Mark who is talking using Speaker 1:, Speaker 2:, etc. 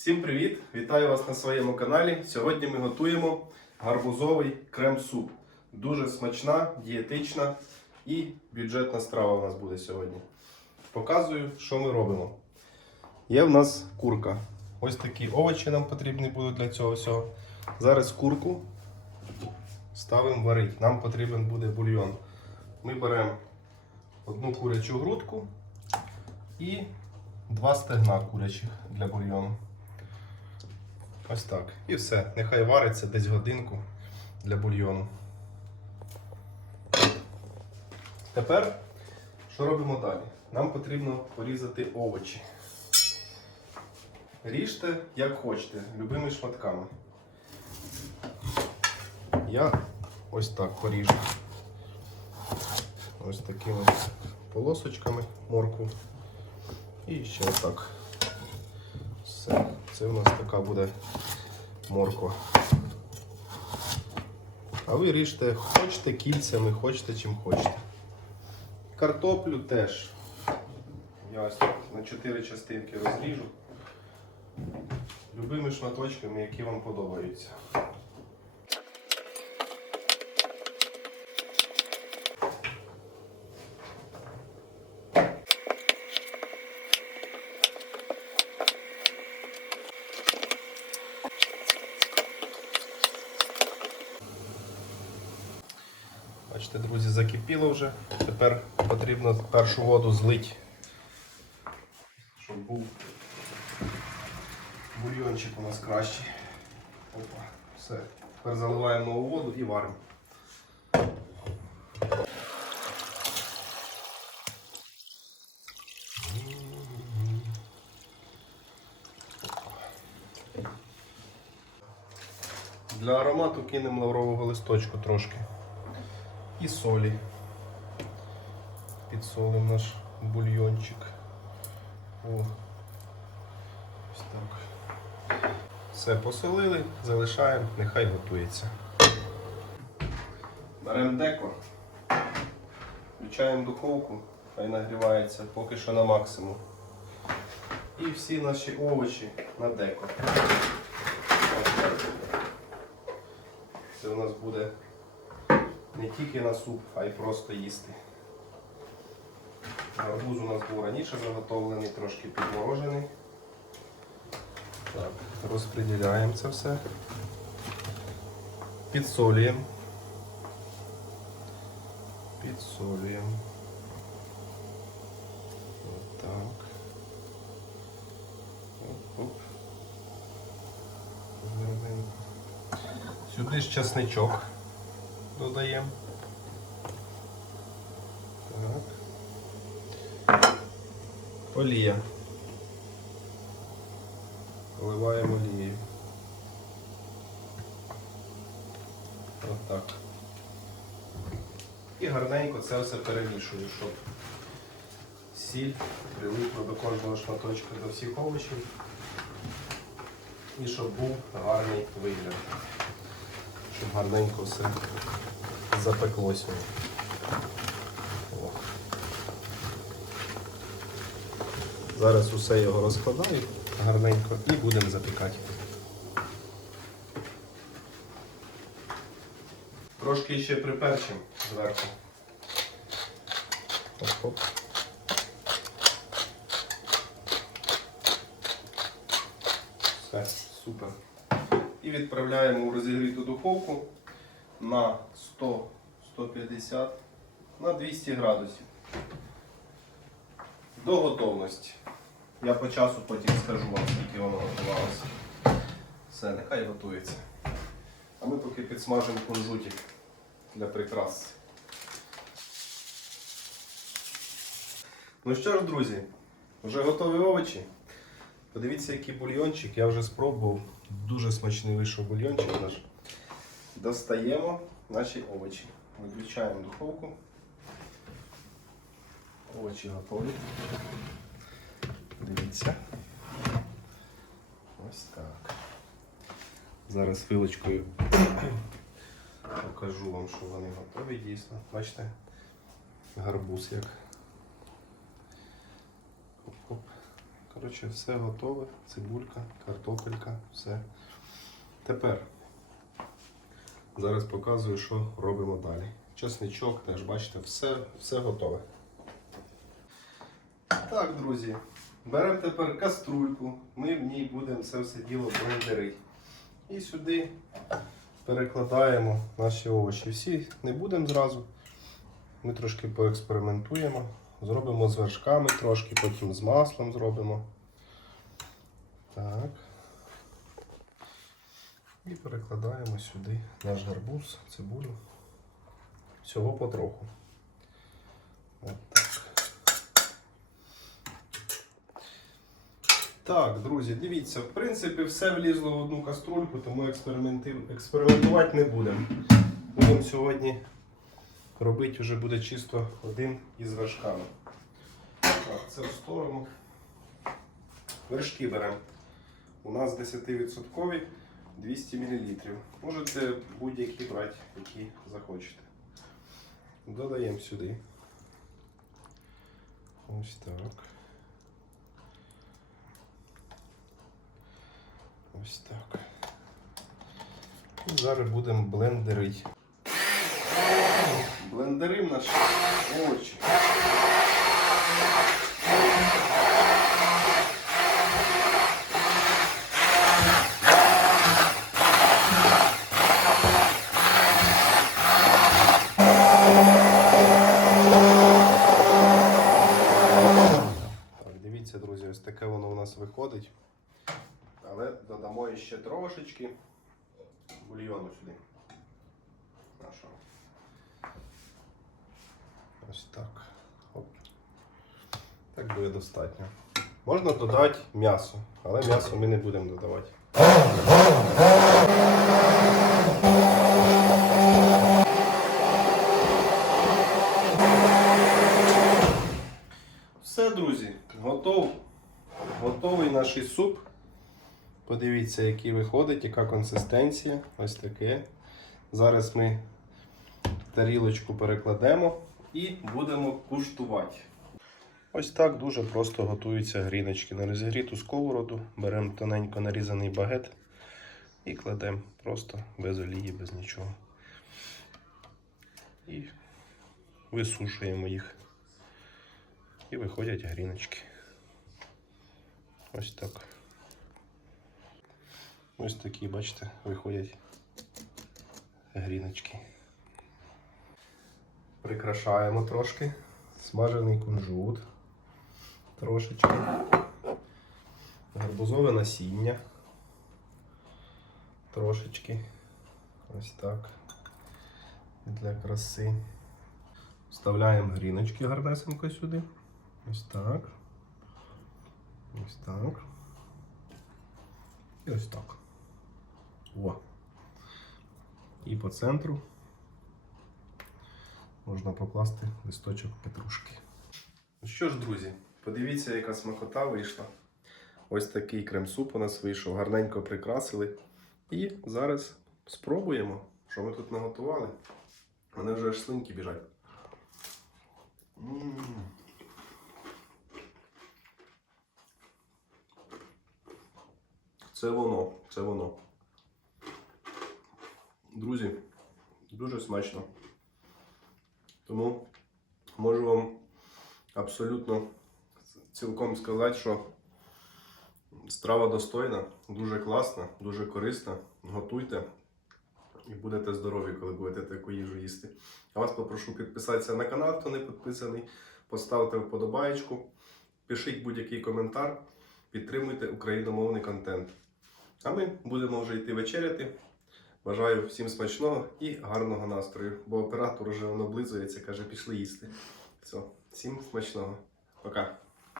Speaker 1: Всім привіт! Вітаю вас на своєму каналі. Сьогодні ми готуємо гарбузовий крем-суп. Дуже смачна, дієтична і бюджетна страва у нас буде сьогодні. Показую, що ми робимо. Є в нас курка. Ось такі овочі нам потрібні будуть для цього всього. Зараз курку ставимо варити. Нам потрібен буде бульйон. Ми беремо одну курячу грудку і два стегна курячих для бульйону. Ось так. І все. Нехай вариться десь годинку для бульйону. Тепер що робимо далі? Нам потрібно порізати овочі. Ріжте як хочете, любими шматками. Я ось так поріжу. Ось такими полосочками морку. І ще отак. Все. Це у нас така буде морква. А ви ріжте, хочете кільцями, хочете чим хочете. Картоплю теж. Я ось на 4 частинки розріжу. Любими шматочками, які вам подобаються. Бачите, друзі, закипіло вже. Тепер потрібно першу воду злити, щоб був бульйончик у нас кращий. Опа, все. Тепер заливаємо нову воду і варимо. Для аромату кинемо лаврового листочку трошки і солі. Підсолимо наш бульйончик. О. Ось так. Все посолили, залишаємо, нехай готується. Беремо деко, включаємо духовку, хай нагрівається поки що на максимум. І всі наші овочі на деко. Це у нас буде не тільки на суп, а й просто їсти. Гарбуз у нас був раніше заготовлений, трошки підморожений. Так, розподіляємо це все. Підсолюємо. Підсолюємо. Отак. Сюди ж часничок додаємо. Так. Олія. Поливаємо олією. Отак. І гарненько це все перемішую, щоб сіль прилипла до кожного шматочка до всіх овочів. І щоб був гарний вигляд. Гарненько все запеклося. Зараз усе його розкладаю гарненько і будемо запікати. Трошки ще приперчимо зверху. Оп-оп. Все, супер. І відправляємо у розігріту духовку на 100-150 на 200 градусів. До готовності. Я по часу потім скажу вам, скільки воно готувалося. Все, нехай готується. А ми поки підсмажимо кунжутик для прикрас. Ну що ж, друзі, вже готові овочі. Подивіться, який бульйончик. Я вже спробував. Дуже смачний вийшов бульйончик наш. Достаємо наші овочі. Виключаємо духовку. Овочі готові. Дивіться. Ось так. Зараз вилочкою покажу вам, що вони готові дійсно. Бачите? Гарбуз як. Оп-оп. Коротше, все готове. Цибулька, картопелька, все. Тепер зараз показую, що робимо далі. Чесничок теж, бачите, все, все готове. Так, друзі, беремо тепер каструльку. Ми в ній будемо це все діло блендерити. І сюди перекладаємо наші овочі. Всі не будемо зразу. Ми трошки поекспериментуємо. Зробимо з вершками трошки, потім з маслом зробимо. Так. І перекладаємо сюди наш гарбуз, цибулю. Всього потроху. От так. Так, друзі, дивіться, в принципі, все влізло в одну каструльку, тому експериментувати не будемо. Будемо сьогодні робити вже буде чисто один із вершками. Так, це в сторону. Вершки беремо. У нас 10% 200 мл. Можете будь-які брати, які захочете. Додаємо сюди. Ось так. Ось так. І зараз будемо блендерити. Наші овочі. Так, дивіться, друзі, ось таке воно у нас виходить. Але додамо ще трошечки бульйону сюди. Нашого. Ось так. Оп. Так буде достатньо. Можна додати м'ясо, але м'ясо ми не будемо додавати. Все, друзі, готов. Готовий наш суп. Подивіться, який виходить, яка консистенція. Ось таке. Зараз ми тарілочку перекладемо і будемо куштувати. Ось так дуже просто готуються гріночки. На розігріту сковороду беремо тоненько нарізаний багет і кладемо просто без олії, без нічого. І висушуємо їх. І виходять гріночки. Ось так. Ось такі, бачите, виходять гріночки. Прикрашаємо трошки. Смажений кунжут. Трошечки. Гарбузове насіння. Трошечки. Ось так. Для краси. Вставляємо гріночки гарнесенько сюди. Ось так. Ось так. І ось так. О. І по центру можна покласти листочок петрушки. Ну що ж, друзі, подивіться, яка смакота вийшла. Ось такий крем-суп у нас вийшов, гарненько прикрасили. І зараз спробуємо, що ми тут наготували. Вони вже аж слинки біжать. Це воно, це воно. Друзі, дуже смачно. Тому можу вам абсолютно цілком сказати, що страва достойна, дуже класна, дуже корисна. Готуйте і будете здорові, коли будете таку їжу їсти. Я вас попрошу підписатися на канал, хто не підписаний, поставте вподобаєчку, пишіть будь-який коментар, підтримуйте україномовний контент. А ми будемо вже йти вечеряти. Бажаю всім смачного і гарного настрою, бо оператор вже наблизується, каже, пішли їсти. Все, всім смачного. Пока.